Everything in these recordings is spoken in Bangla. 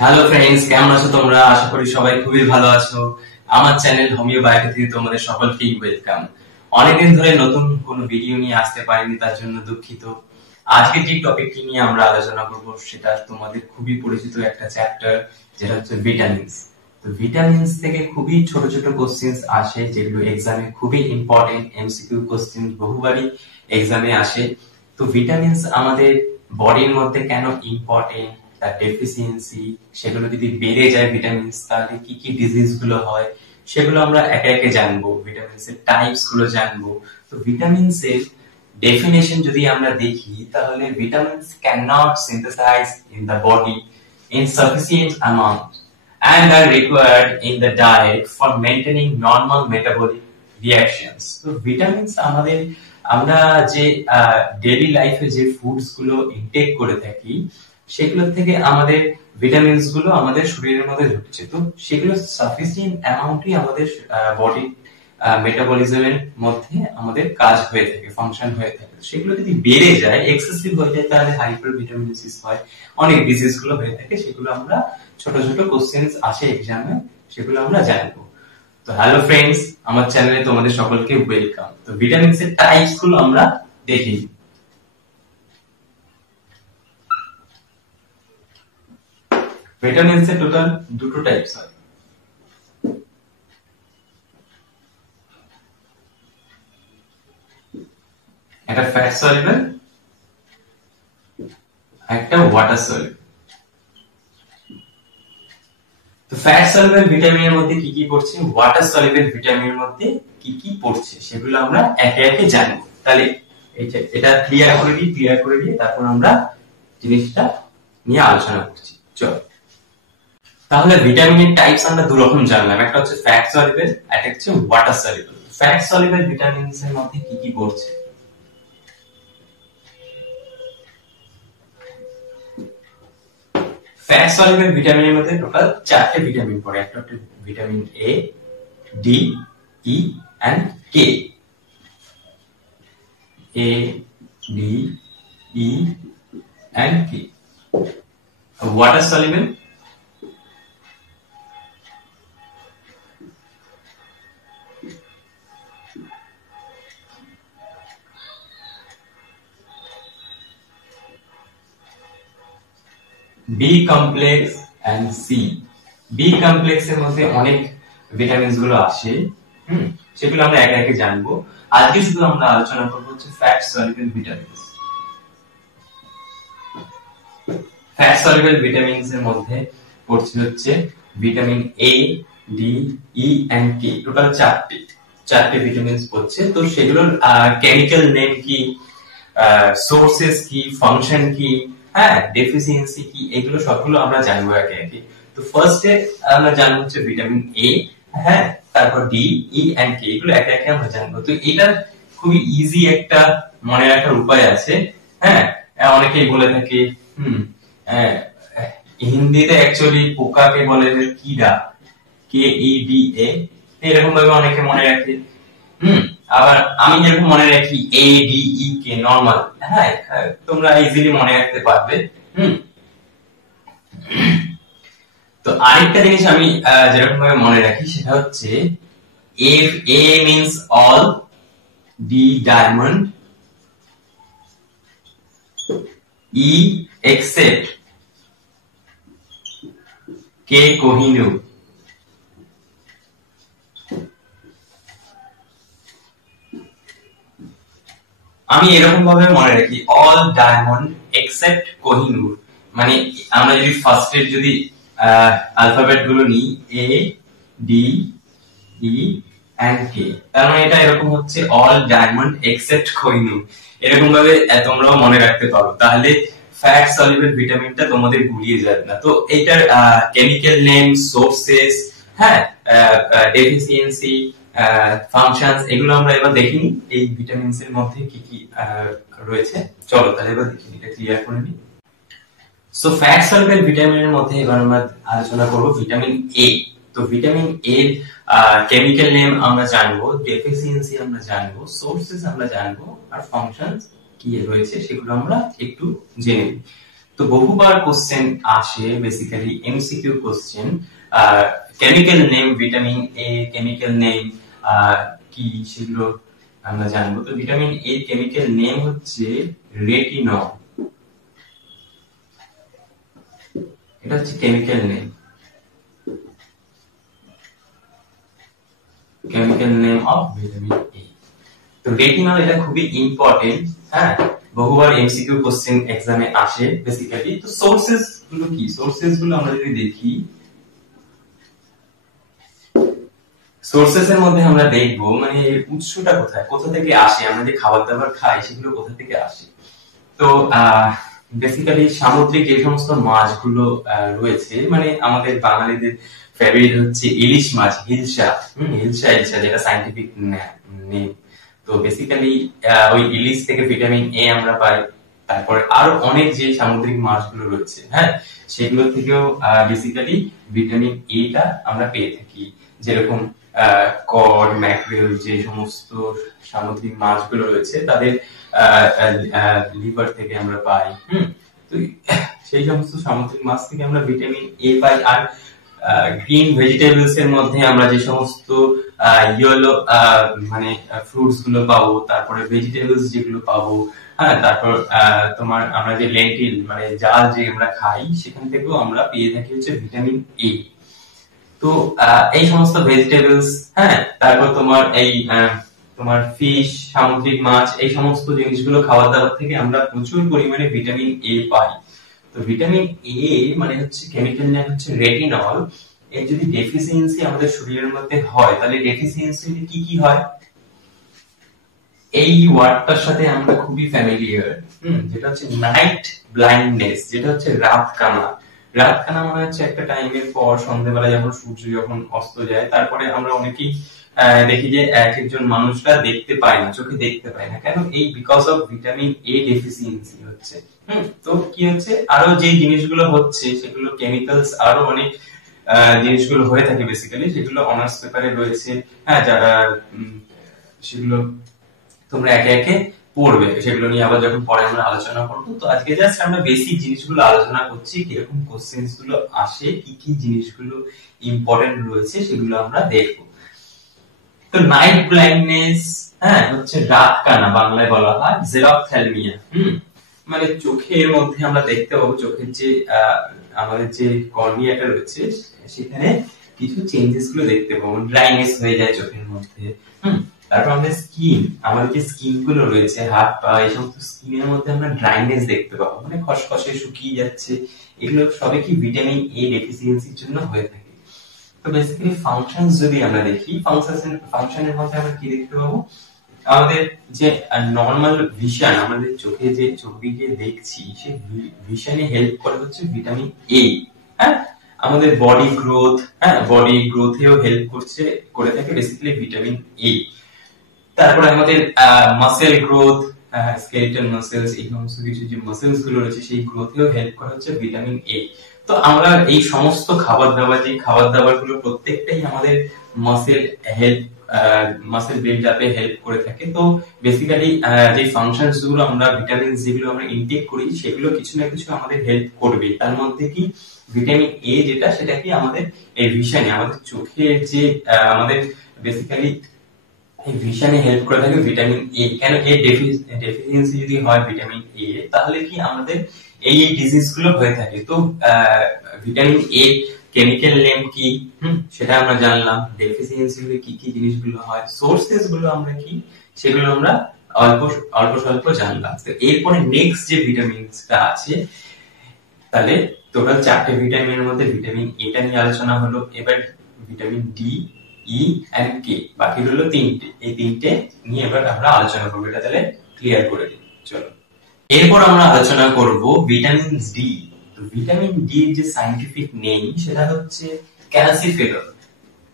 হ্যালো ফ্রেন্ডস, কেমন আছো তোমরা? আশা করি সবাই খুবই ভালো আছো। আমার চ্যানেল হোমিও বায়োপ্যাথিতে তোমাদের সকলকেই ওয়েলকাম। অনেকদিন ধরে নতুন কোনো ভিডিও নিয়ে আসতে পারিনি, তার জন্য দুঃখিত। আজকে যে টপিকটি নিয়ে আমরা আলোচনা করব সেটা তোমাদের খুবই পরিচিত একটা চ্যাপ্টার, যেটা হচ্ছে ভিটামিনস। তো ভিটামিনস থেকে খুবই ছোট ছোট কোশ্চেন্স আসে, যেগুলো এক্সামে খুবই ইম্পর্টেন্ট। এমসিকিউ কোশ্চেন বহুবারই এক্সামে আসে। তো ভিটামিনস আমাদের বডির মধ্যে কেন ইম্পর্টেন্ট, তার ডেফিসিয়েন্সি, সেগুলো যদি বেড়ে যায় ভিটামিনস, তাহলে কি কি ডিজিজ গুলো হয়, সেগুলো আমরা একে একে জানবো। ভিটামিনস এর টাইপস গুলো জানবো। তো ভিটামিনস এর ডেফিনেশন যদি আমরা দেখি, তাহলে vitamins can not synthesise in the body in sufficient amount and are required in the diet for maintaining normal metabolic reactions. তো ভিটামিনস আমাদের, আমরা যে ডেইলি লাইফে যে ফুডস গুলো ইনটেক করে থাকি, সেগুলো থেকে আমাদের ভিটামিনস গুলো আমাদের শরীরের মধ্যে ঢুকছে। তো সেগুলো সাফিসিয়েন্ট অ্যামাউন্টই আমাদের বডি মেটাবলিজমের মধ্যে আমাদের কাজ হয়ে থাকে, ফাংশন হয়ে থাকে। সেগুলো যদি বেড়ে যায়, এক্সেসিভ হয়ে যায়, তাহলে হাইপার ভিটামিনোসিস হয়, অনেক ডিজিজ গুলো হয়ে থাকে। সেগুলো আমরা ছোট ছোট কোশ্চেন্স আসে এক্সামে, সেগুলো আমরা জানবো। তো হ্যালো ফ্রেন্ডস, আমার চ্যানেলে তোমাদের সকলকে ওয়েলকাম। তো ভিটামিনস এর টাইপস গুলো আমরা দেখি। ভিটামিনস এর টোটাল দুটো টাইপস হয়। একটা ফ্যাট সলিউবল, একটা ওয়াটার সলিউবল। তো ফ্যাট সলিউবল ভিটামিনের মধ্যে কি কি পড়ছে, ওয়াটার সলিউবল ভিটামিনের মধ্যে কি কি পড়ছে, সেগুলো আমরা একে একে জানবো। তাহলে এটা ক্লিয়ার করে দিয়ে তারপর আমরা জিনিসটা নিয়ে আলোচনা করছি। চলো, তাহলে ভিটামিনের টাইপস আমরা দু রকম জানলাম, একটা হচ্ছে ফ্যাট সলিউবল, একটা হচ্ছে water soluble. Fat soluble vitamins এর মধ্যে কি কি পড়ছে? ফ্যাট সলিউবল ভিটামিনের মধ্যে টোটাল চারটে ভিটামিন পড়ে। একটা হচ্ছে vitamin A, D, E and K. A, D, E and K. Water soluble, B complex and C. B complex এর মধ্যে অনেক ভিটামিনস গুলো আসে, সেগুলো আমরা একে একে জানবো। আজকে শুধু আমরা আলোচনা করবো হচ্ছে fat soluble vitamins. Fat soluble vitamins এর মধ্যে পড়ছে হচ্ছে vitamin A, D, E and K. Total চারটে ভিটামিনস পড়ছে। তো সেগুলোর কেমিক্যাল নেম কি, সোর্সেস কি, ফাংশন কি, হ্যাঁ, ডেফিসিয়েন্সি কি, এগুলো সবগুলো আমরা জানবো একে একে। তো ফার্স্টে আমরা জানবো হচ্ছে ভিটামিন এ, হ্যাঁ, তারপর ডি, ই এন্ড কে, এগুলো একে একে আমরা জানবো। তো এটা খুবই ইজি একটা মনে রাখার উপায় আছে। হ্যাঁ, অনেকেই বলে থাকে, হিন্দিতে অ্যাকচুয়ালি পোকাকে বলে কিডা, কে ই ডি এ, এরকম ভাবে অনেকে মনে রাখে। আবার আমি যেরকম মনে রাখি এ ডি ই কে নরমাল, হ্যাঁ, তোমরা ইজিলি মনে রাখতে পারবে। তো আরেকটা জিনিস আমি যেরকম ভাবে মনে রাখি, সেটা হচ্ছে if A means all, D diamond, E except, K kohinoor। আমি এরকম ভাবে মনে রাখি অল ডায়মন্ড এক্সেপ্ট কোহিনুর। মানে আমরা যদি ফার্স্টের যদি অ্যালফাবেট গুলো নিই, এ, ডি, ই এন্ড কে, তার মানে এটা এরকম হচ্ছে অল ডায়মন্ড এক্সেপ্ট কোহিনুর। এরকম ভাবে তোমরাও মনে রাখতে পারো, তাহলে ফ্যাট সলিউবল ভিটামিনটা তোমাদের গুলিয়ে যাবে না। তো এটার কেমিক্যাল নেম, সোর্সেস, হ্যাঁ, ডেফিসিয়েন্সি, ফাংশনস, এগুলো আমরা এবার দেখিনি এই ভিটামিনস এর মধ্যে কি কি রয়েছে। চলো তাহলে এবার দেখি, এটা ক্লিয়ার করে নিই। সো ফ্যাট সলিউবল ভিটামিনের মধ্যে এবার আমরা আলোচনা করব ভিটামিন এ। তো ভিটামিন এর কেমিক্যাল নেম আমরা জানবো, ডেফিসিয়েন্সি আমরা জানবো, সোর্সেস আমরা জানবো, আর ফাংশনস কি রয়েছে সেগুলো আমরা একটু জেনে নিই। তো বহুবার কোশ্চেন আসে, basically MCQ question, chemical name vitamin A, chemical name কি সেগুলো আমরা জানবো। তো ভিটামিন এ কেমিক্যাল নেম হচ্ছে রেটিনল, এটা হচ্ছে chemical name, chemical name of vitamin A. তো রেটিনল এটা খুবই ইম্পর্টেন্ট, হ্যাঁ, বহুবার এমসিকিউ কোশ্চেন এক্সামে আসে বেসিক্যালি। তো সোর্সেস গুলো কি, সোর্সেস গুলো আমরা যদি দেখি, সোর্সেস এর মধ্যে আমরা দেখবো মানে উৎসটা কোথায়, কোথা থেকে আসে, আমরা যে খাবার দাবার খাই সেগুলো কোথা থেকে আসে। তো বেসিক্যালি সামুদ্রিক যে সমস্ত মাছগুলো রয়েছে, মানে আমাদের বাঙালিদের ফেভারিট হচ্ছে ইলিশ মাছ, হিলসা, হিলসা ইলসা যেটা সাইন্টিফিক নেম। তো বেসিক্যালি ওই ইলিশ থেকে ভিটামিন এ আমরা পাই। তারপরে আরো অনেক যে সামুদ্রিক মাছগুলো রয়েছে, হ্যাঁ, সেগুলো থেকেও বেসিক্যালি ভিটামিন এ টা আমরা পেয়ে থাকি। যেরকম কড, ম্যাকরেল, যে সমস্ত সামুদ্রিক মাছগুলো রয়েছে তাদের লিভার থেকে আমরা পাই। তো সেই সমস্ত সামুদ্রিক মাছ থেকে আমরা ভিটামিন এ পাই। আর গ্রিন ভেজিটেবলস এর মধ্যে আমরা যে সমস্ত ইয়েলো মানে ফ্রুটস গুলো পাবো, তারপরে ভেজিটেবলস যেগুলো পাবো, হ্যাঁ, তারপর তোমার আমরা যে লেন্টিল মানে জাল যে আমরা খাই সেখান থেকেও আমরা পেয়ে থাকি হচ্ছে ভিটামিন এ। তো এই সমস্ত ভেজিটেবলস, হ্যাঁ, তারপর তোমার এই তোমার ফিশ, সামুদ্রিক মাছ, এই সমস্ত জিনিসগুলো খাবার দাবার থেকে আমরা প্রচুর পরিমাণে ভিটামিন এ পাই। তো ভিটামিন এ মানে হচ্ছে কেমিক্যাল নেম হচ্ছে রেটিনল। এর যদি ডেফিসিয়েন্সি আমাদের শরীরের মধ্যে হয় তাহলে ডেফিসিয়েন্সি কি কি হয়, এই ওয়ার্ডটার সাথে আমরা খুবই ফ্যামিলিয়ার, যেটা হচ্ছে নাইট ব্লাইন্ডনেস, যেটা হচ্ছে রাত কানা। রাত কানা মানে হচ্ছে একটা টাইমের পর সন্ধ্যেবেলা যখন সূর্য যখন অস্ত যায়, তারপরে আমরা অনেকেই দেখি যে এক একজন মানুষরা দেখতে পায় না, চোখে দেখতে পায় না। কেন? এই because of vitamin A deficiency হচ্ছে। তো কি হচ্ছে, আরো যে জিনিসগুলো হচ্ছে সেগুলো কেমিক্যালস, আরো অনেক জিনিসগুলো হয়ে থাকে বেসিক্যালি, যেগুলো অনার্স পেপারে রয়েছে, হ্যাঁ, যারা সেগুলো তোমরা একে একে পড়বে, সেগুলো নিয়ে আবার যখন পরে আমরা আলোচনা করবো। তো আজকে জাস্ট আমরা বেসিক জিনিসগুলো আলোচনা করছি, কিরকম কোশ্চেন্স গুলো আসে, কি কি জিনিসগুলো ইম্পর্টেন্ট রয়েছে সেগুলো আমরা দেখবো। তো নাইট ব্লাইন্ডনেস, হ্যাঁ, হচ্ছে রাত কানা, বাংলায় বলা হয় জেরপ্থ্যালমিয়া। মানে চোখের মধ্যে আমরা দেখতে পাবো, চোখের যে আমাদের যে কর্নিয়াটা রয়েছে সেখানে কিছু চেঞ্জেস গুলো দেখতে পাবো, ড্রাইনেস হয়ে যায় চোখের মধ্যে। তারপর আমাদের স্কিন, আমাদের যে স্কিন গুলো রয়েছে, হাত পা, এই সমস্ত স্কিনের মধ্যে আমরা ড্রাইনেস দেখতে পাবো, মানে খসখসে শুকিয়ে যাচ্ছে। এগুলো সবই কি ভিটামিন এ ডেফিসিয়েন্সির জন্য হয়ে থাকে। তো বেসিক্যালি ফাংশনস যদি আমরা দেখি, ফাংশনের মধ্যে আমরা কি দেখতে পাবো, আমাদের যে নরমাল ভিশন, আমাদের চোখে যে ছবিকে দেখছি সেই ভিশনে হেল্প করে হচ্ছে ভিটামিন এ। হ্যাঁ, আমাদের বডি গ্রোথ, হ্যাঁ, বডি গ্রোথেও হেল্প করে থাকে বেসিক্যালি ভিটামিন এ। তারপরে আমাদের মাসেল গ্রোথ, স্কেলেটাল মাসেলস, এই সমস্ত কিছু যে মাসেলস গুলো রয়েছে সেই গ্রোথেও হেল্প করে হচ্ছে ভিটামিন এ। তো আমরা এই সমস্ত খাবার দাবার, যে খাবার দাবার গুলো প্রত্যেকটাই আমাদের মাসেল হেল্প, মাসেল বিল্ড আপে হেল্প করে থাকে। তো বেসিক্যালি যে ফাংশনস গুলো আমরা, ভিটামিনস যেগুলো আমরা ইনটেক করি সেগুলো কিছু না কিছু আমাদের হেল্প করবে। তার মধ্যে কি ভিটামিন এ যেটা, সেটা কি আমাদের এই ভিশনে, আমাদের চোখের যে আমাদের বেসিক্যালি এই ভিশনে হেল্প করে থাকে ভিটামিন এ। কেন? এর ডেফিসিয়েন্সি যদি হয় ভিটামিন এ, তাহলে কি আমাদের এই ডিজিজ গুলো হয়ে থাকে। তো ভিটামিন এ কেমিক্যাল নেম কি, সেটা আমরা জানলাম। ডেফিসিয়েন্সি হলে কি কি জিনিসগুলো হয়, সোর্সেস গুলো আমরা কি, সেগুলো আমরা অল্প অল্প স্বল্প জানলাম। তো এরপরে নেক্সট যে ভিটামিনসটা আছে, তাহলে টোটাল 4টে ভিটামিনের মধ্যে ভিটামিন এটা নিয়ে আলোচনা হলো। এবার ভিটামিন ডি, ই এন্ড কে, বাকি হলো 3টে। এই 3টে নিয়ে এবার আমরা আলোচনা করবো। এটা তাহলে ক্লিয়ার করে দিই, চলো। এরপর আমরা আলোচনা করব ভিটামিন ডি। তো ভিটামিন ডি এর যে সায়েন্টিফিক নেম সেটা হচ্ছে ক্যালসিফেরল।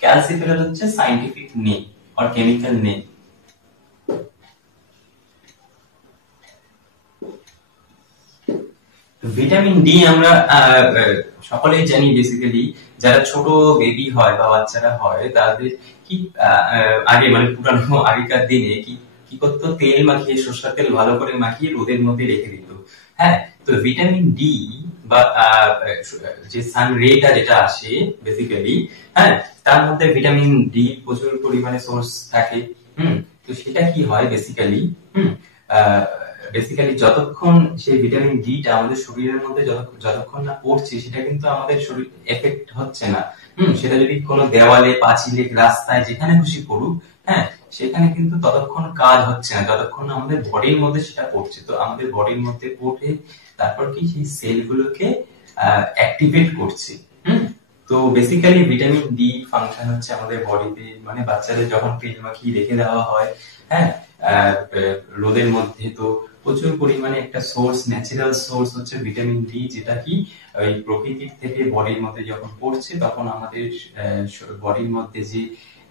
ক্যালসিফেরল হচ্ছে scientific name or chemical name. Vitamin D আমরা সকলেই জানি, বেসিক্যালি যারা ছোট বেবি হয় বা বাচ্চারা হয় তাদের কি আগে মানে পুরানো আগেকার দিনে কি কি করতো, তেল মাখিয়ে, সরষের তেল ভালো করে মাখিয়ে রোদের মধ্যে রেখে দিত। হ্যাঁ, তো তো ভিটামিন ডি বা যে সান রেটা যেটা আসে বেসিক্যালি, হ্যাঁ, তার মধ্যে ভিটামিন ডি প্রচুর পরিমাণে সোর্স থাকে। তো সেটা কি হয় বেসিক্যালি, বেসিক্যালি যতক্ষণ সেই ভিটামিন ডি টা আমাদের শরীরের মধ্যে যতক্ষণ না পড়ছে, সেটা কিন্তু আমাদের শরীর এফেক্ট হচ্ছে না। সেটা যদি কোনো দেওয়ালে, পাঁচিলে, রাস্তায় যেখানে খুশি পড়ুক, হ্যাঁ, সেখানে কিন্তু ততক্ষণ কাজ হচ্ছে না যতক্ষণ আমাদের বডির মধ্যে সেটা পড়ছে। তো আমাদের বডির মধ্যে পড়ে তারপর কি সেই সেলগুলোকে অ্যাক্টিভেট করছে। তো বেসিক্যালি ভিটামিন ডি ফাংশন হচ্ছে আমাদের বডিতে, মানে বাচ্চাদের যখন পেট মাখিয়ে রেখে দেওয়া হয়, হ্যাঁ, রোদের মধ্যে, তো প্রচুর পরিমাণে একটা সোর্স, ন্যাচারাল সোর্স হচ্ছে ভিটামিন ডি, যেটা কি ওই প্রকৃতির থেকে বডির মধ্যে যখন পড়ছে তখন আমাদের বডির মধ্যে যে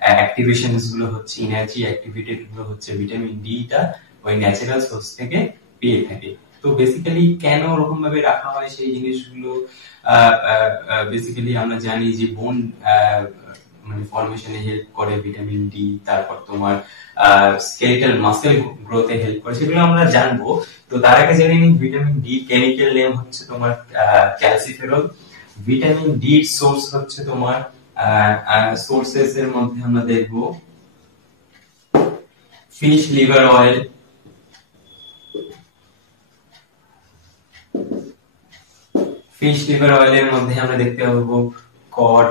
অ্যাক্টিভেশনস গুলো হচ্ছে, এনার্জি অ্যাক্টিভেটেড গুলো হচ্ছে, ভিটামিন ডি টা ওই ন্যাচারাল সোর্স থেকে পেয়ে থাকে। তো বেসিক্যালি কেন ওরকম ভাবে রাখা হয় সেই জিনিসগুলো, বেসিক্যালি আমরা জানি যে বোন মানে ফর্মেশনে হেল্প করে ভিটামিন ডি, তারপর তোমার স্কেলেটাল মাসেল গ্রোথে হেল্প করে, সেগুলো আমরা জানবো। তো তার আগে জেনে নিই ভিটামিন ডি কেমিক্যাল নেম হচ্ছে তোমার ক্যালসিফেরল। ভিটামিন ডি সোর্স হচ্ছে তোমার সোর্সেস এর মধ্যে আমরা দেখবো fish liver oil, fish liver অয়েলের মধ্যে আমরা দেখতে পাবো কড,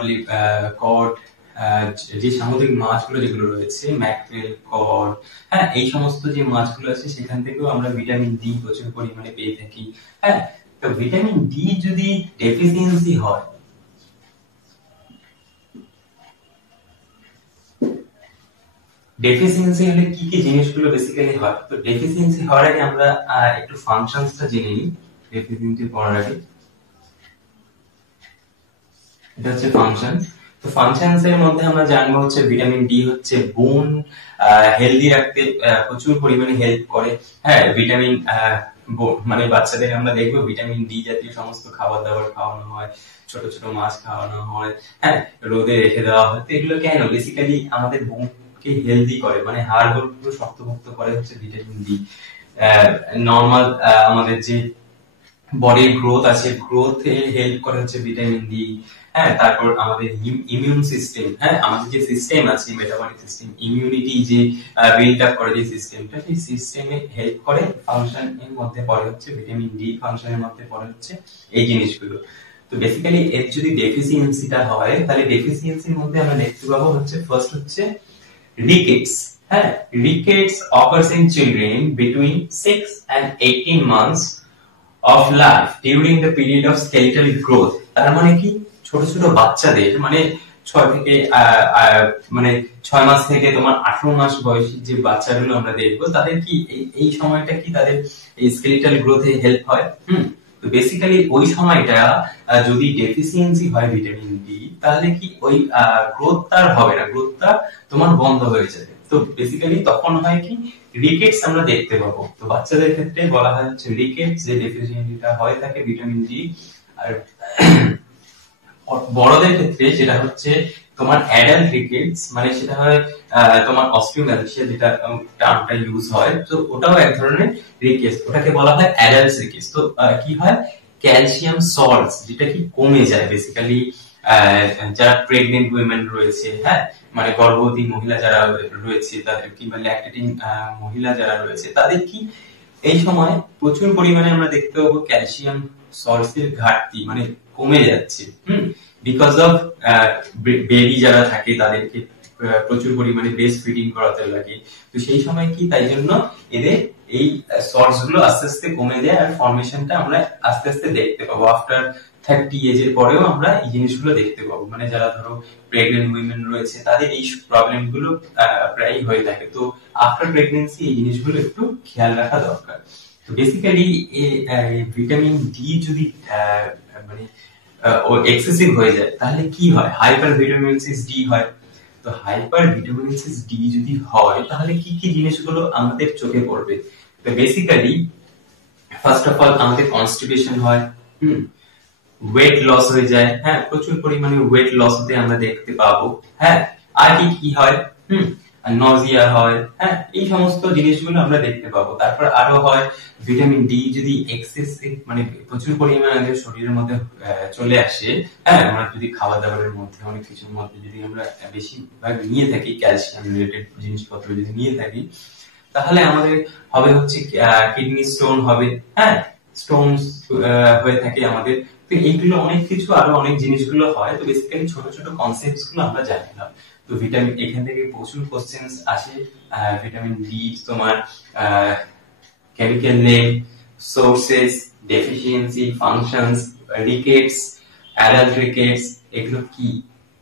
যে সামুদ্রিক মাছগুলো যেগুলো রয়েছে, ম্যাকরেল, কড, হ্যাঁ, এই সমস্ত যে মাছগুলো আছে সেখান থেকেও আমরা ভিটামিন ডি প্রচুর পরিমাণে পেয়ে থাকি। হ্যাঁ, তো ভিটামিন ডি যদি ডেফিসিয়েন্সি হয়, ডেফিসিয়েন্সি হলে কি কি জিনিসগুলো বেসিক্যালি হয়। তো ডেফিসিয়েন্সি হওয়ার আগে আমরা একটু ফাংশনসটা জেনে নিই। ডেফিসিয়েন্সি পড়ার আগে এটা হচ্ছে ফাংশন। তো ফাংশনস এর মধ্যে আমরা জানবো হচ্ছে ভিটামিন ডি হচ্ছে বোন হেলদি রাখতে প্রচুর পরিমাণে হেল্প করে। হ্যাঁ, ভিটামিন মানে বাচ্চাদের আমরা দেখবো ভিটামিন ডি জাতীয় সমস্ত খাবার দাবার খাওয়ানো হয়, ছোট ছোট মাছ খাওয়ানো হয়, হ্যাঁ, রোদে রেখে দেওয়া হয়। তো এগুলো কেন? বেসিক্যালি আমাদের বোনকে হেলদি করে, মানে হাড়গোড় পুরো শক্তপোক্ত করে হচ্ছে ভিটামিন ডি। নর্মাল আমাদের যে বডির গ্রোথ আছে, গ্রোথে হেল্প করে হচ্ছে ভিটামিন ডি। হ্যাঁ, তারপর আমাদের ইমিউন সিস্টেম, হ্যাঁ, আমাদের যে সিস্টেম আছে মেটাবলিক সিস্টেম, ইমিউনিটি যে বিল্ড আপ করে যে সিস্টেমটা, সেই সিস্টেমে হেল্প করে। ফাংশন এর মধ্যে পড়ে হচ্ছে ভিটামিন ডি, ফাংশনের মধ্যে পড়ে হচ্ছে এই জিনিসগুলো। তো বেসিক্যালি এর যদি ডেফিসিয়েন্সিটা হয়, তাহলে ডেফিসিয়েন্সির মধ্যে আমরা দেখতে পাবো হচ্ছে ফার্স্ট হচ্ছে rickets. Rickets occurs in children between 6 and 18 months of life during the period of skeletal growth. তার মানে কি ছোট ছোট বাচ্চাদের, মানে 6 থেকে মানে 6 মাস থেকে তোমার 18 মাস বয়সী যে বাচ্চাগুলো আমরা দেখবো, তাদের কি এই সময়টা কি তাদের এই স্কেলেটাল গ্রোথে হেল্প হয়। তো বেসিক্যালি ওই সময়টা যদি ডেফিসিয়েন্সি হয় ভিটামিন ডি, তাহলে কি ওই গ্রোথটা হবে না, গ্রোথটা তোমার বন্ধ হয়ে যাবে। তো বেসিক্যালি তখন হয় কি রিকেটস আমরা দেখতে পাবো। তো বাচ্চাদের ক্ষেত্রে বলা হয় হচ্ছে রিকেটস, যে ডেফিসিয়েন্সিটা হয় থাকে ভিটামিন ডি। আর বড়দের ক্ষেত্রে যেটা হচ্ছে তোমার অ্যাডাল্ট রিকেটস, মানে সেটা হয় তোমার অস্টিওম্যালাসিয়া, যেটা টার্মটা ইউজ হয়, তো ওটাও এক ধরনের রিকেটস, ওটাকে বলা হয় অ্যাডাল্ট রিকেটস। তো কি হয়, ক্যালসিয়াম সল্টস যেটা কি কমে যায় বেসিক্যালি যারা প্রেগনেন্ট উইমেন রয়েছে, হ্যাঁ, মানে গর্ভবতী মহিলা যারা রয়েছে তাদের, কিংবা ল্যাকটেটিং মহিলা যারা রয়েছে, তাদের কি এই সময় প্রচুর পরিমাণে আমরা দেখতে পাবো ক্যালসিয়াম সল্টস এর ঘাটতি, মানে কমে যাচ্ছে। বিকজ অফ বেবি যারা থাকে তাদেরকে প্রচুর পরিমাণে ব্রেস্ট ফিডিং করাতে লাগে। তো সেই সময় কি, তাই জন্য এদের এই সল্টস গুলো আস্তে আস্তে কমে যায়, আর ফর্মেশনটা আমরা আস্তে আস্তে দেখতে পাবো। আফটার 30 এজ এর পরেও আমরা এই জিনিসগুলো দেখতে পাবো, মানে যারা ধরো প্রেগনেন্ট উইমেন রয়েছে তাদের এই প্রবলেম গুলো প্রায়ই হয়ে থাকে। তো আফটার প্রেগনেন্সি এই জিনিসগুলো একটু খেয়াল রাখা দরকার। তো বেসিক্যালি ভিটামিন ডি যদি মানে এক্সেসিভ হয়ে যায়, তাহলে কি হয়, হাইপার ভিটামিনসিস ডি হয়। তো হাইপার ভিটামিনসিস ডি যদি হয়, তাহলে কি কি জিনিসগুলো আমাদের চোখে পড়বে। তো বেসিক্যালি ফার্স্ট অফ অল আমাদের কনস্টিপেশন হয়, ওয়েট লস হয়ে যায়, হ্যাঁ, প্রচুর পরিমাণে ওয়েট লস হতে আমরা দেখতে পাবো। হ্যাঁ, আর কি কি হয়, নজিয়া হয়, হ্যাঁ, এই সমস্ত জিনিসগুলো আমরা দেখতে পাবো। তারপর আরো হয় ভিটামিন ডি যদি এক্সেসিভ মানে প্রচুর পরিমাণে আমাদের শরীরের মধ্যে চলে আসে, হ্যাঁ, আমরা যদি খাবার দাবারের মধ্যে অনেক কিছুর মধ্যে যদি আমরা বেশিরভাগ নিয়ে থাকি, ক্যালসিয়াম রিলেটেড জিনিসপত্র যদি নিয়ে থাকি, তাহলে আমাদের হবে হচ্ছে কিডনি স্টোন হবে, হ্যাঁ, স্টোন হয়ে থাকে আমাদের। তো এইগুলো অনেক কিছু আরো অনেক জিনিসগুলো হয়। তো বেসিক্যালি ছোট ছোট কনসেপ্টস গুলো আমরা জানলাম। তো ভিটামিন এখান থেকে প্রচুর কোশ্চেন্স আসে। ভিটামিন ডি তোমার chemical name, sources, deficiency, functions, rickets, adult rickets, এগুলো কি?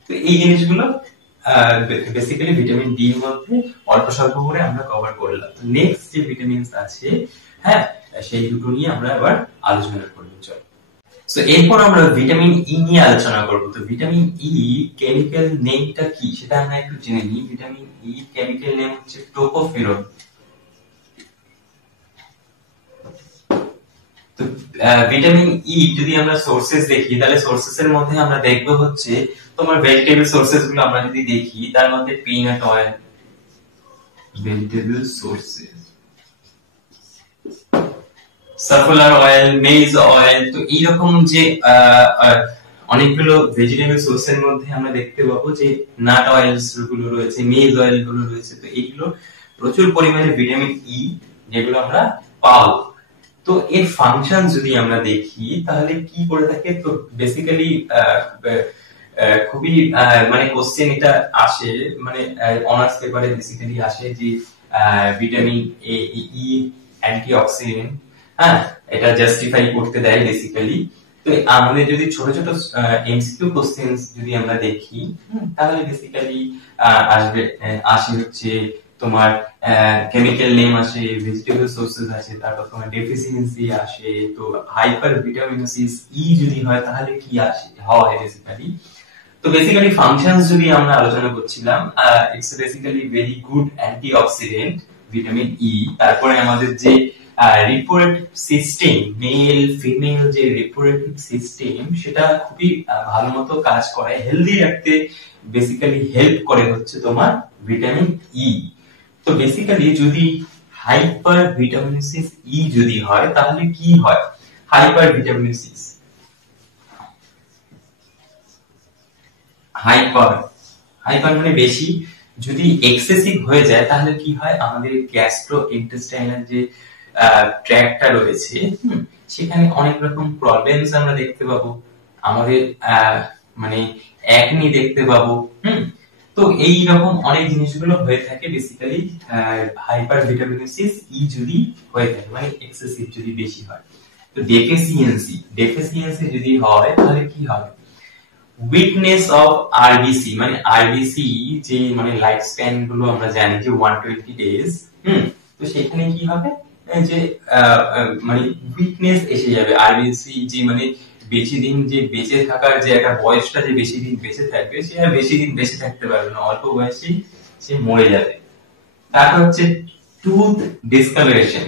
তো এই জিনিসগুলো বেসিক্যালি ভিটামিন ডি এর মধ্যে অল্প স্বল্প করে আমরা কভার করলাম। নেক্সট যে ভিটামিনস আছে, হ্যাঁ, সেই দুটো নিয়ে আমরা আবার আলোচনা করব। চল, সো এরপর আমরা ভিটামিন ই নিয়ে আলোচনা করব। তো ভিটামিন ই কেমিক্যাল নেমটা কি সেটা আমরা একটু জেনে নিই। ভিটামিন ই কেমিক্যাল নেম হচ্ছে টোকোফেরল। তো ভিটামিন ই যদি আমরা সোর্সেস দেখি, তাহলে সোর্সেস এর মধ্যে আমরা দেখবো হচ্ছে তোমার ভেজিটেবল সোর্সেস গুলো আমরা যদি দেখি, তার মধ্যে peanut oil, vegetable sources, safflower oil, maize oil. তো এইরকম যে অনেকগুলো ভেজিটেবল সোর্সের মধ্যে আমরা দেখতে পাবো যে নাট অয়েলস গুলো রয়েছে, মেজ অয়েল গুলো রয়েছে। তো এইগুলো প্রচুর পরিমাণে ভিটামিন ই যেগুলো আমরা পাবো। তো এর ফাংশন যদি আমরা দেখি তাহলে কি করে থাকে, তো বেসিক্যালি খুবই মানে কোশ্চেন এটা আসে, মানে অনার্স পেপারে বেসিক্যালি আসে যে ভিটামিন ই অ্যান্টিঅক্সিডেন্ট, হ্যাঁ, এটা জাস্টিফাই করতে দেয় বেসিক্যালি। তো আমাদের যদি ছোট ছোট এমসিকিউ কোশ্চেন্স যদি আমরা দেখি, তাহলে বেসিক্যালি আসে হচ্ছে তোমার কেমিক্যাল নেম আসে, ভেজিটেবল সোর্সেস আসে, তারপর তোমার ডেফিসিয়েন্সি আসে। তো হাইপার ভিটামিনোসিস ই যদি হয় তাহলে কি আসে হয় বেসিক্যালি। তো বেসিক্যালি ফাংশনস যদি আমরা আলোচনা করছিলাম, it's basically very good antioxidant vitamin E. তারপরে আমাদের যে রিপ্রোডাক্টিভ সিস্টেম, মেল ফিমেল যে রিপ্রোডাক্টিভ সিস্টেম, সেটা খুবই ভালো মতো কাজ করে, হেলদি রাখতে বেসিক্যালি হেল্প করে হচ্ছে তোমার ভিটামিন ই। তো বেসিক্যালি যদি হাইপার ভিটামিনোসিস ই যদি হয় তাহলে কি হয়? হাইপার ভিটামিনোসিস, হাইপার হাইপার মানে বেশি, যদি এক্সেসিভ হয়ে যায় তাহলে কি হয়, আমাদের গ্যাস্ট্রো ইন্টেস্টাইনাল যে ট্র্যাকটা রয়েছে, সেখানে অনেক রকম প্রবলেমস আমরা দেখতে পাবো। আমাদের মানে একনি দেখতে পাবো। তো এই রকম অনেক জিনিসগুলো হয়ে থাকে বেসিক্যালি হাইপার ভিটামিনোসিস ই যদি হয়ে থাকে, মানে এক্সেসিভ যদি বেশি হয়। তো ডেফিসিয়েন্সি যদি হয় তাহলে কি হবে? উইকনেস অফ আরবিসি, মানে আরবিসি যে মানে লাইফ স্প্যান গুলো আমরা জানি যে 120 ডেজ, তো সেখানে কি হবে যে মানে উইকনেস এসে যাবে। আরবিসি যে মানে বেশি দিন যে বেঁচে থাকার যে একটা বয়সটা, যে বেশি দিন বেঁচে থাকবে, সে আর বেশি দিন বেঁচে থাকতে পারবে না, অল্প বয়সেই সে মরে যাবে। তারপর হচ্ছে টুথ ডিসকালারেশন।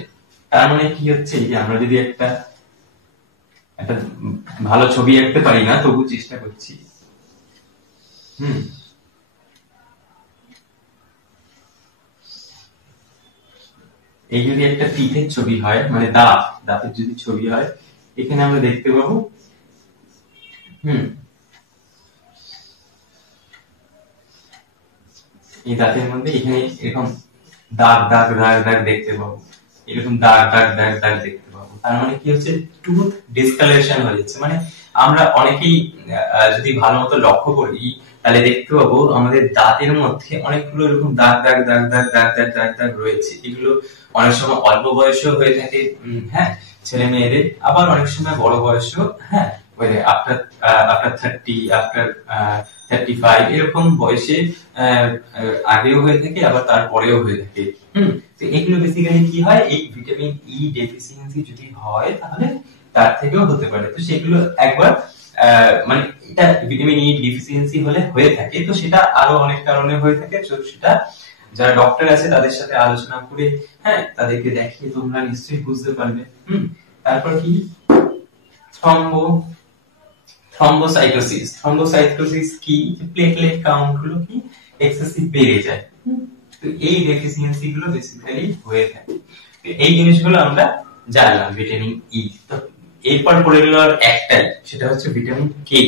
তার মানে কি হচ্ছে, যে আমরা যদি একটা একটা ভালো ছবি আঁকতে পারি না, তবু চেষ্টা করছি। এই যদি একটা টিথের ছবি হয়, মানে দাঁতের যদি ছবি হয়, এখানে আমরা দেখতে পাবো এই দাঁতের মধ্যে এখানে এরকম দাগ দাগ দাগ দাগ দেখতে পাবো, এরকম দাগ দাগ দাগ দাগ দেখতে পাবো। তার মানে কি হচ্ছে, টুথ ডিসকালারেশন হয়ে যাচ্ছে। মানে আমরা অনেকেই যদি ভালো মতো লক্ষ্য করি তাহলে দেখতে পাবো আমাদের দাঁতের মধ্যে অনেকগুলো এরকম দাগ দাগ দাগ দাগ দাগ দাগ দাগ দাগ রয়েছে। এগুলো অনেক সময় অল্প বয়সেও হয়ে থাকে, হ্যাঁ, ছেলে মেয়েদের, আবার অনেক সময় বড় বয়সেও, হ্যাঁ, আফটার আফটার 30, আফটার 35 এরকম বয়সে আগেও হয়ে থাকে, আবার তারপরেও হয়ে থাকে। তো এগুলো বেসিক্যালি কি হয়, এই ভিটামিন ই ডেফিসিয়েন্সি যদি হয় তাহলে তার থেকেও হতে পারে। তো সেগুলো একবার মানে এটা ভিটামিন ই ডেফিসিয়েন্সি হলে হয়ে থাকে, তো সেটা আরো অনেক কারণে হয়ে থাকে। তো সেটা যারা ডক্টর আছে তাদের সাথে আলোচনা করে, হ্যাঁ, তাদেরকে দেখিয়ে তোমরা নিশ্চয়ই বুঝতে পারবে। তারপর কি থ্রম্বোসাইটোসিস কি, প্লেটলেট কাউন্ট গুলো কি এক্সেসিভ বেড়ে যায়। তো এই ডেফিসিয়েন্সি গুলো বেসিক্যালি হয়ে থাকে। তো এই জিনিসগুলো আমরা জানলাম ভিটামিন ই। তো এরপর পড়ে গেল আর একটাই, সেটা হচ্ছে ভিটামিন কে।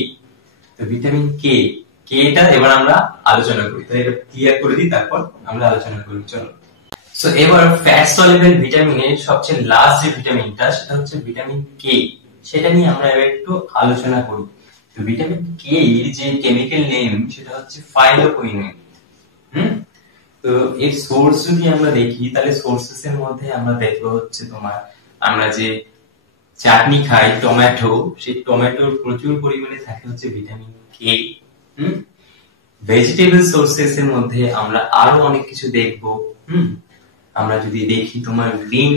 তো ভিটামিন কে, কেটা এবার আমরা আলোচনা করি। তো এটা ক্লিয়ার করে দিই, তারপর আমরা আলোচনা করি। চলো। সো এবার ফ্যাট সলিউবল ভিটামিনের সবচেয়ে লাস্ট যে ভিটামিনটা, সেটা হচ্ছে ভিটামিন কে। সেটা নিয়ে আমরা এবার একটু আলোচনা করি। তো ভিটামিন কে এর যে কেমিক্যাল নেম, সেটা হচ্ছে ফাইলোকুইনিন। তো এর সোর্স যদি আমরা দেখি, তাহলে সোর্সেস এর মধ্যে আমরা দেখবো হচ্ছে তোমার, আমরা যে চাটনি খাই টমেটো, সেই টমেটোর প্রচুর পরিমাণে থাকে হচ্ছে ভিটামিন কে। ভেজিটেবল সোর্সেস এর মধ্যে আমরা আরো অনেক কিছু দেখবো। আমরা যদি দেখি তোমার গ্রিন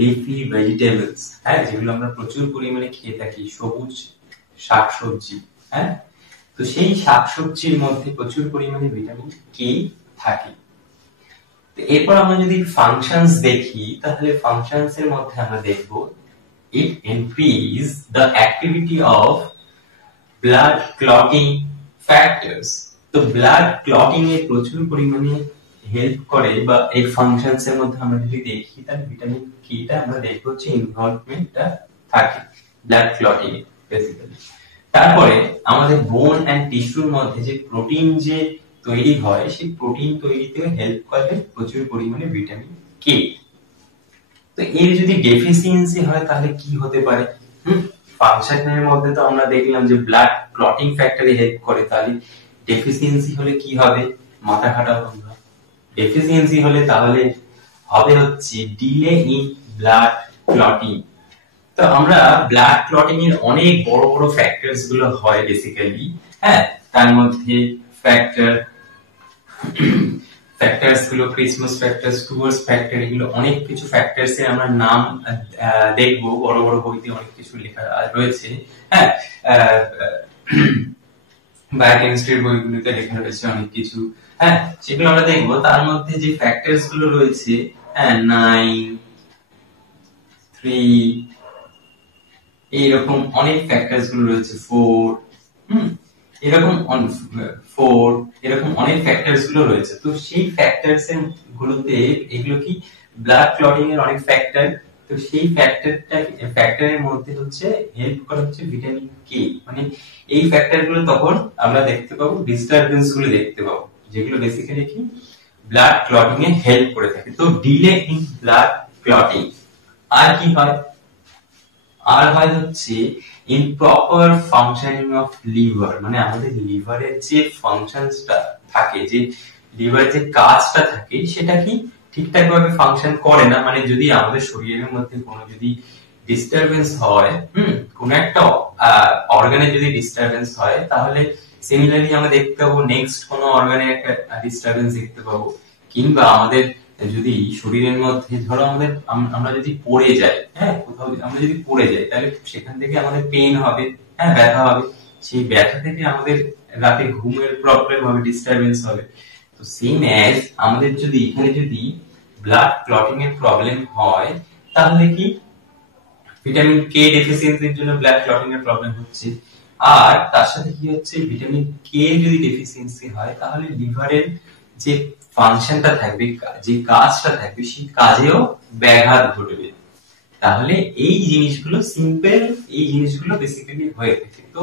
লিফি ভেজিটেবলস, হ্যাঁ, যেগুলো আমরা প্রচুর পরিমাণে খেয়ে থাকি, সবুজ শাকসবজি, হ্যাঁ, তো সেই শাকসবজির মধ্যে প্রচুর পরিমাণে ভিটামিন কে থাকে। তো এরপর আমরা যদি ফাংশনস দেখি, তাহলে ফাংশনস এর মধ্যে আমরা দেখব it increase the activity of blood clotting factors। তো ব্লাড ক্লটিং এ প্রচুর পরিমাণে হেল্প করে, বা এই ফাংশনস এর মধ্যে আমরা যদি দেখি, তাহলে ভিটামিন কে টা আমরা দেখব হচ্ছে ইনভলভমেন্টটা থাকে ব্লাড ক্লটিং এ বেসিক্যালি। তারপরে আমাদের বোন এন্ড টিস্যুর মধ্যে যে প্রোটিন যে তৈরি হয়, সেই প্রোটিন তৈরিতে হেল্প করে প্রচুর পরিমাণে ভিটামিন কে। তো এর যদি ডেফিসিয়েন্সি হয়, তাহলে কি হতে পারে? ফাংশনের মধ্যে তো আমরা দেখলাম যে ব্লাড ক্লটিং ফ্যাক্টরে হেল্প করে, তাহলে ডেফিসিয়েন্সি হলে কি হবে? মাথা খাটাও তোমরা। ডেফিসিয়েন্সি হলে তাহলে হবে হচ্ছে ডিলে ইন ব্লাড ক্লটিং। তো আমরা ব্লাড ক্লটিং এর অনেক বড় বড় ফ্যাক্টরস গুলো হয় বেসিক্যালি, হ্যাঁ, তার মধ্যে ফ্যাক্টরস গুলো ক্রিসমাস ফ্যাক্টর, স্টুয়ার্টস ফ্যাক্টর, এগুলো অনেক কিছু ফ্যাক্টরস এর আমরা নাম দেখবো, বড় বড় বইতে অনেক কিছু লেখা রয়েছে, হ্যাঁ, বায়োকেমিস্ট্রির বইগুলোতে লেখা রয়েছে অনেক কিছু, হ্যাঁ, সেগুলো আমরা দেখবো। তার মধ্যে যে ফ্যাক্টরস গুলো রয়েছে, হ্যাঁ, 9, 3, এইরকম অনেক ফ্যাক্টরস গুলো রয়েছে, 4, এরকম 4, এরকম অনেক ফ্যাক্টরস গুলো রয়েছে। তো সেই ফ্যাক্টরস এর গুলোতে এগুলো কি ব্লাড ক্লটিং এর অনেক ফ্যাক্টর। তো সেই ফ্যাক্টরের মধ্যে হচ্ছে হেল্প করে হচ্ছে ভিটামিন কে। মানে এই ফ্যাক্টর গুলো তখন আমরা দেখতে পাবো, ডিস্টারবেন্স গুলো দেখতে পাবো, যেগুলো বেসিক্যালি কি ব্লাড ক্লটিং এ হেল্প করে থাকে। তো ডিলে ইন ব্লাড ক্লটিং। আর কি হয়? আর হয় হচ্ছে ইমপ্রপার ফাংশনিং অফ লিভার। মানে আমাদের লিভারের যে ফাংশনসটা থাকে, যে লিভারের যে কাজটা থাকে, সেটা কি ঠিকঠাক ভাবে ফাংশন করে না। মানে যদি আমাদের শরীরের মধ্যে কোনো যদি ডিস্টারবেন্স হয়, কোন একটা অর্গানে যদি ডিস্টারবেন্স হয়, তাহলে সিমিলারলি আমরা দেখতে পাবো নেক্সট কোনো অর্গানে একটা ডিস্টারবেন্স দেখতে পাবো। কিংবা আমাদের যদি শরীরের মধ্যে, ধরো আমাদের আমরা যদি পড়ে যাই, হ্যাঁ, কোথাও আমরা যদি পড়ে যাই, তাহলে সেখান থেকে আমাদের পেইন হবে, হ্যাঁ, ব্যথা হবে। সেই ব্যথা থেকে আমাদের রাতে ঘুমের প্রবলেম হবে, ডিস্টারবেন্স হবে। তো সেম অ্যাজ আমাদের যদি এখানে যদি ব্লাড ক্লটিং এর প্রবলেম হয়, তাহলে কি ভিটামিন কে ডেফিসিয়েন্সির জন্য ব্লাড ক্লটিং এর প্রবলেম হচ্ছে। আর তার সাথে কি হচ্ছে, ভিটামিন কে যদি ডেফিসিয়েন্সি হয়, তাহলে লিভারের যে ফাংশনটা থাকবে, যে কাজটা থাকবে, সেই কাজেও ব্যাঘাত ঘটবে। তাহলে এই জিনিসগুলো সিম্পল, এই জিনিসগুলো বেসিক্যালি হয়ে থাকে। তো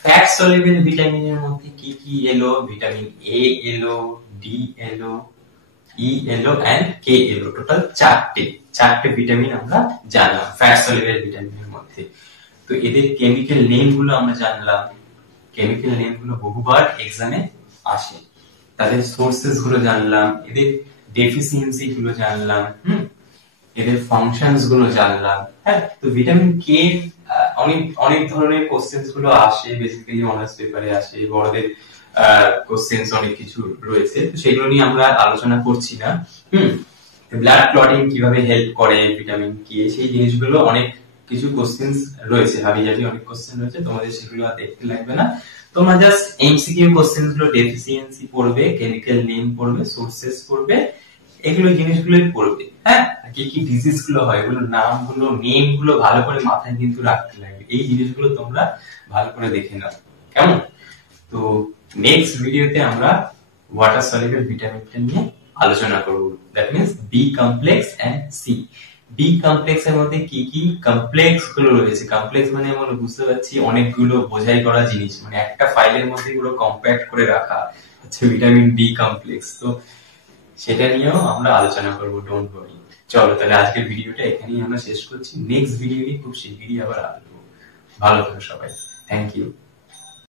ফ্যাট সলিউবল ভিটামিনের মধ্যে কি কি এলো? ভিটামিন এ এলো, ডি এলো, ই এলো এন্ড কে এলো। টোটাল চারটে ভিটামিন আমরা জানলাম ফ্যাট সলিউবল ভিটামিনের মধ্যে। তো এদের কেমিক্যাল নেম গুলো আমরা জানলাম। কেমিক্যাল নেম গুলো বহুবার এক্সামে আসে। তাদের সোর্সেস গুলো জানলাম, এদের ডেফিসিয়েন্সি গুলো জানলাম, এদের ফাংশনস গুলো জানলাম, হ্যাঁ। তো ভিটামিন কে অনেক অনেক ধরনের কোশ্চেন্স গুলো আসে, বেসিক্যালি অনার্স পেপারে আসে, বড়দের কোশ্চেন্স অনেক কিছু রয়েছে। তো সেগুলো নিয়ে আমরা আলোচনা করছি না। ব্লাড ক্লটিং কিভাবে হেল্প করে ভিটামিন কে, সেই জিনিসগুলো অনেক কিছু কোশ্চেন্স রয়েছে, হাবিজাবি অনেক কোশ্চেন রয়েছে, তোমাদের সেগুলো আর দেখতে লাগবে না। তোমরা জাস্ট এমসিকিউ কোশ্চেন গুলো, ডেফিসিয়েন্সি পড়বে, কেমিক্যাল নেম পড়বে, সোর্সেস পড়বে, এগুলো জিনিসগুলোই পড়বে, হ্যাঁ। কি কি ডিজিজ গুলো হয়, এগুলো নামগুলো, নেম গুলো ভালো করে মাথায় কিন্তু রাখতে লাগবে। এই জিনিসগুলো তোমরা ভালো করে দেখে নাও, কেমন? তো নেক্সট ভিডিওতে আমরা ওয়াটার সলিউবল ভিটামিনটা নিয়ে আলোচনা করব। That means B complex and C. B complex এর মধ্যে কি কি কমপ্লেক্স গুলো রয়েছে, কমপ্লেক্স মানে আমরা বুঝতে পারছি অনেকগুলো বোঝাই করা জিনিস, মানে একটা ফাইলের মধ্যে পুরো কম্প্যাক্ট করে রাখা হচ্ছে ভিটামিন বি কমপ্লেক্স। তো সেটা নিয়েও আমরা আলোচনা করব, ডোন্ট ওয়ারি। চলো তাহলে আজকের ভিডিওটা এখানেই আমরা শেষ করছি, নেক্সট ভিডিও নিয়ে খুব শিগগিরই আবার আসবো। ভালো থাকো সবাই, থ্যাংক ইউ।